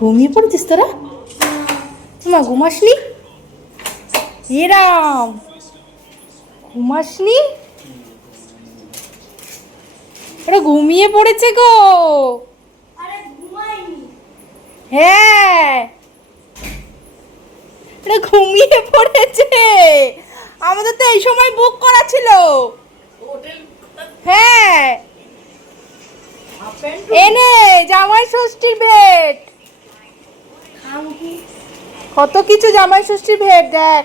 ঘুমিয়ে পড়েছিস তোরা? মা ঘুমাসনি এরাম ঘুমাসনি এটা ঘুমিয়ে পড়েছে গো। হ্যাঁ। এটা ঘুমিয়ে পড়েছে। আমাদের তো এই সময় বুক করা ছিল হ্যাঁ এনে জামাই ষষ্ঠীর ভেট। কত কিছু জামাই ষষ্ঠীর ভেট দেখ।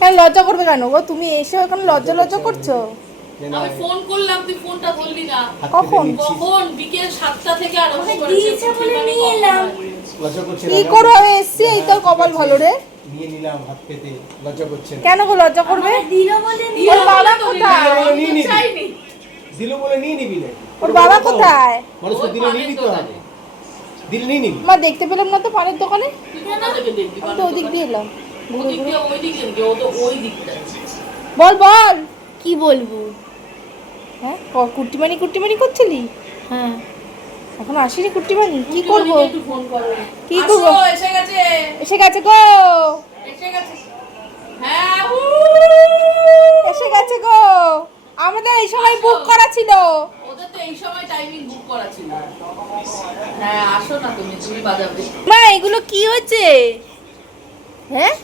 হ্যাঁ লজ্জা করবে কেন গো? তুমি এসে এখন লজ্জা লজ্জা করছ? আমি ফোন করলাম তুই ফোনটা ধরলি না। কখন? কখন? বিকেল সাতটা থেকে আরম্ভ দিয়েছে বলে নিয়ে এলাম। কি করব আমি এসছি এই তোর কপাল ভালো রে। নিয়ে নিলাম হাত পেতে লজ্জা করছে কেন গো লজ্জা করবে? দিল বলে নিয়ে বাবা কোথায়? দিলো নিয়ে নিবি। চাইনি। দিল বলে নিয়ে নিবি না ওর বাবা কোথায়? মানুষকে দিলে নিয়ে নিতে হবে। দিলে নিয়ে নিবি। মা দেখতে পেলাম না তো পানের দোকানে। আমি তো ওদিক দিয়ে এলাম। ঘুরে ওদিক দিয়ে ওই দিকে নাকি? ও তো ওই দিকটা বল বল। কি বলব? হ্যাঁ? কুট্টিমানি কুট্টিমানি করছিলি? হ্যাঁ। এখন আসিনি কুট্টিমানি? কি করব? ফোন করো। কি করব? এসে গেছে। এসে গেছে গো এসে গেছে হ্যাঁ উ! এসে গেছে গো আমাদের এই সময় বুক করা ছিল ওদের তো এই সময় টাইমিং বুক করা ছিল হ্যাঁ আসো না তুমি তুমি বাজাবে। মা এগুলো কি হচ্ছে হ্যাঁ?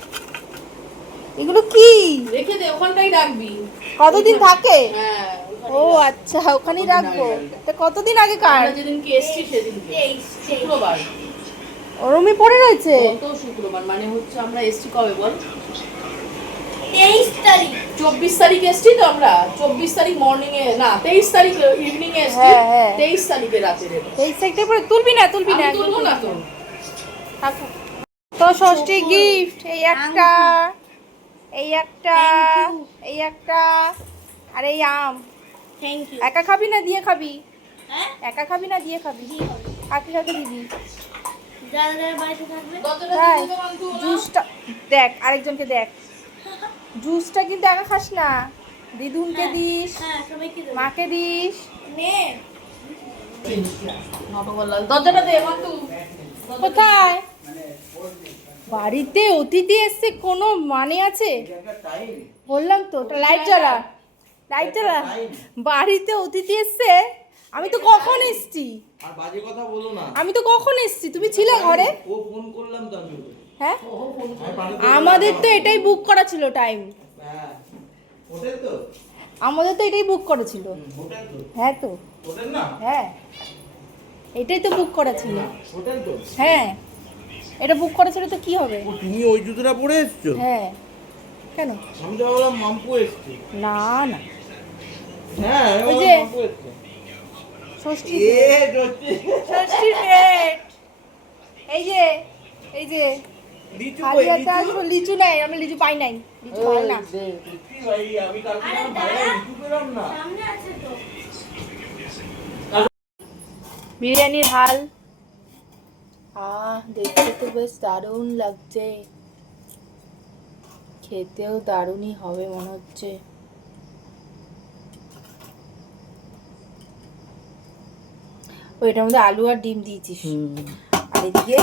এগুলো কি? রেখে দে ওখানটাই রাখবি। কতদিন থাকে? হ্যাঁ ও আচ্ছা ওখানেই রাখব। তা কতদিন আগে কার? আমরা যেদিনকে এসছি সেদিনকে শুক্রবার। ওরমই পড়ে রয়েছে? শুক্রবার মানে হচ্ছে আমরা এসছি কবে বল? তেইশ তারিখ। চব্বিশ তারিখ এসছি তো আমরা। চব্বিশ তারিখ মর্নিং এ না তেইশ তারিখ ইভিনিং এ এসছি। হ্যাঁ, হ্যাঁ। তেইশ তারিখে রাতের এই সাইডটা পরে তুলবি না তুলবি না আমি তুলবো না তো। তো ষষ্ঠী গিফট এই একটা। এই একটা। এই একটা। আর এই আম। থ্যাংক ইউ একা খাবি না দিয়ে খাবি? হ্যাঁ? একা খাবি না দিয়ে খাবি? কাকে কাকে দিবি? জুসটা দেখ আরেকজনকে দেখ। জুসটা কিন্তু একা খাস না। দিদুনকে দিস হ্যাঁ সবাইকে দেবো। মাকে দিস। নে। দরজাটা দে কোথায়? বাড়িতে অতিথি এসছে কোনো মানে আছে? বললাম তো লাইট জ্বালা। লাইট জ্বালা? বাড়িতে অতিথি এসছে? আমি তো কখন এসছি? আর বাজে কথা বলো না। আমি তো কখন এসছি? তুমি ছিলে ঘরে? ও ফোন করলাম তো আমি। হ্যাঁ? আমাদের তো এটাই বুক করা ছিল টাইম হ্যাঁ আমাদের তো এটাই বুক করা ছিল। হ্যাঁ তো। হ্যাঁ। এটাই তো বুক করা ছিল। হ্যাঁ। এটা বুক করা ছিল তো কি হবে? তুমি ওই জুতোটা পরে এসছো? হ্যাঁ। কেন? আমি তো ভাবলাম মাম্পু এসছে। না না। হ্যাঁ ওই যে- ষষ্ঠী এ সত্যি এই যে এই যে। লিচু কই? লিচু? লিচু নাই আমি লিচু পাই নাই লিচু পাই না। সত্যি ভাই আমি কালকে লিচু পেলাম না। সামনে আছে তো। বিরিয়ানির হাল। আহ দেখতে তো বেশ দারুণ লাগছে। খেতেও দারুণই হবে মনে হচ্ছে। ওইটার মধ্যে আলু আর ডিম দিয়েছিস। আর এদিকে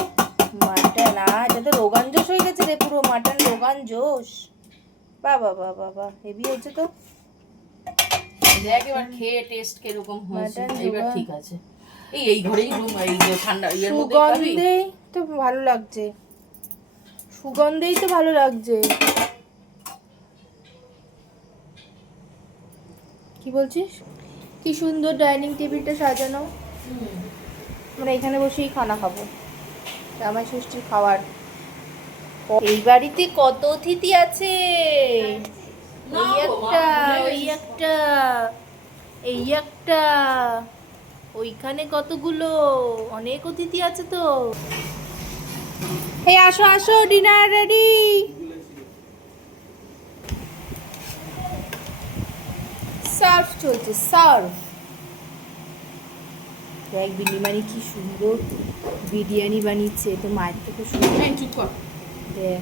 মাটন আ এটা তো রোগান জোশ হয়ে গেছে রে পুরো মাটন রোগান জোশ। বাবা বাবা বা হেভি হচ্ছে তো। দেখ এবার খেয়ে টেস্ট কীরকম হয়েছে এবার ঠিক আছে। এই এই ঘরেই রুম এই যে ঠান্ডা ইয়ের মধ্যে সুগন্ধেই তো ভালো লাগছে। সুগন্ধেই তো ভালো লাগছে। কি বলছিস? কি সুন্দর ডাইনিং টেবিলটা সাজানো। আমরা এখানে বসেই খানা খাব। জামাই ষষ্ঠীর খাবার এই বাড়িতে কত অতিথি আছে? এই একটা ওই একটা এই একটা ওইখানে কতগুলো? অনেক অতিথি আছে তো। এই আসো আসো ডিনার রেডি। সার্ভ চলছে সার্ভ। দেখ বিনিমানি কি সুন্দর বিরিয়ানি বানিয়েছে। তো মায়ের থেকে সুন্দর দেখ।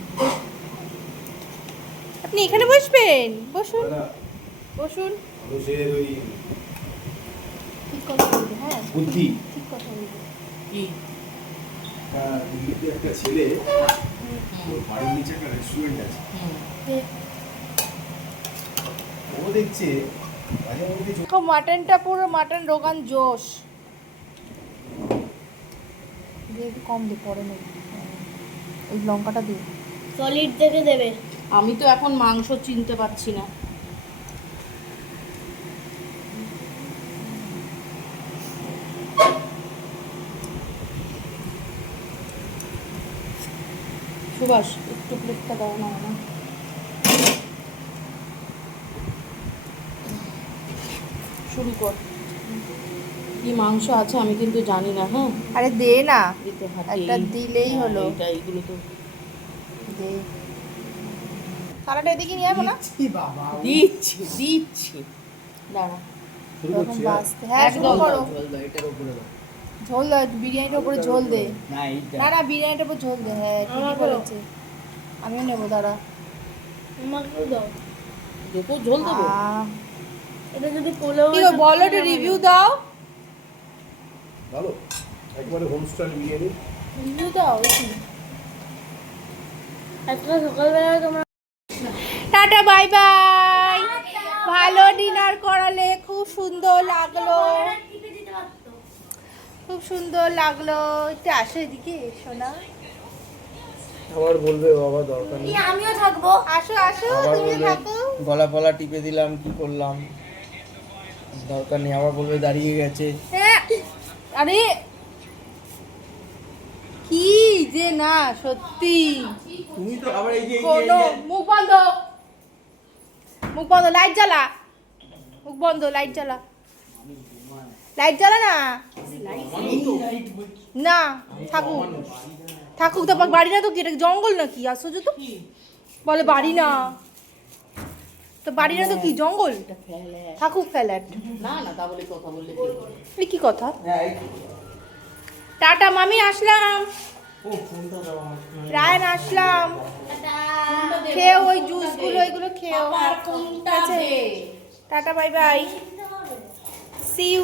আপনি এখানে বসবেন। বসুন। বসুন। ঠিক কথা বলবে হ্যাঁ। বুদ্ধি। ঠিক কথা বলবে। কি? দিল্লিতে একটা ছেলে বাড়ির নিচে একটা রেস্টুরেন্ট আছে। ও দেখছে মাঝে মধ্যে দেখো মাটনটা পুরো মাটন রোগান জোশ। একটু কম দে পরে নেই ওই লঙ্কাটা দিয়ে। সলিড দেখে দেবে। আমি তো এখন মাংস চিনতে পারছি না। সুভাষ একটু প্লেটটা দাও না আমার শুরু কর। কি মাংস আছে আমি কিন্তু জানি না হ্যাঁ? আরে দে না। একটা দিলেই হলো। এটা এইগুলো তো। দে। থালাটা এদিকে নিয়ে যাব না দিচ্ছি দিচ্ছি দাঁড়া। করছি হ্যাঁ? শুরু করো। দাও ঝোল বিরিয়ানিটার উপরে ঝোল দে। না না বিরিয়ানিটার উপর ঝোল দে। হ্যাঁ ঠিকই। বলেছে আমিও নেব দাঁড়া। দাও। দেখো ঝোল দেবো। এটা যদি পোলাও বলো একটু রিভিউ দাও। ভালো? একবারে হোম স্টাইল বিরিয়ানি রিভিউ দাও একটু। আজকে সকালবেলা তোমরা টাটা বাই বাই। ভালো ডিনার করালে খুব সুন্দর লাগল। খুব সুন্দর লাগল। একটু আসো এদিকে সোনা। আবার বলবে বাবা দরকার নেই। আমিও থাকব। আসো আসো তুমি থাকো। গলা ফলা টিপে দিলাম কি করলাম? দরকার নেই আবার বলবে দাঁড়িয়ে গেছে। হ্যাঁ আরে কি যে না সত্যি। তুমি তো আবার এই যে মুখ বন্ধ। মুখ বন্ধ লাইট জ্বালা। মুখ বন্ধ লাইট জ্বালা। লাইট জ্বালা না? না থাকুক। থাকুক তো বাড়ি না তো কি এটা জঙ্গল নাকি? আশ্চর্য তো? বলে বাড়ি না। তো বাড়িটা তো কি জঙ্গল? থাকুক ফ্ল্যাট। না না তা বলে কথা বললে এই কি কথা? হ্যাঁ, টাটা মামি আসলাম। রায়ন আসলাম। খেয়ে ওই জুসগুলো ওইগুলো খেয়েও tata bye bye. See you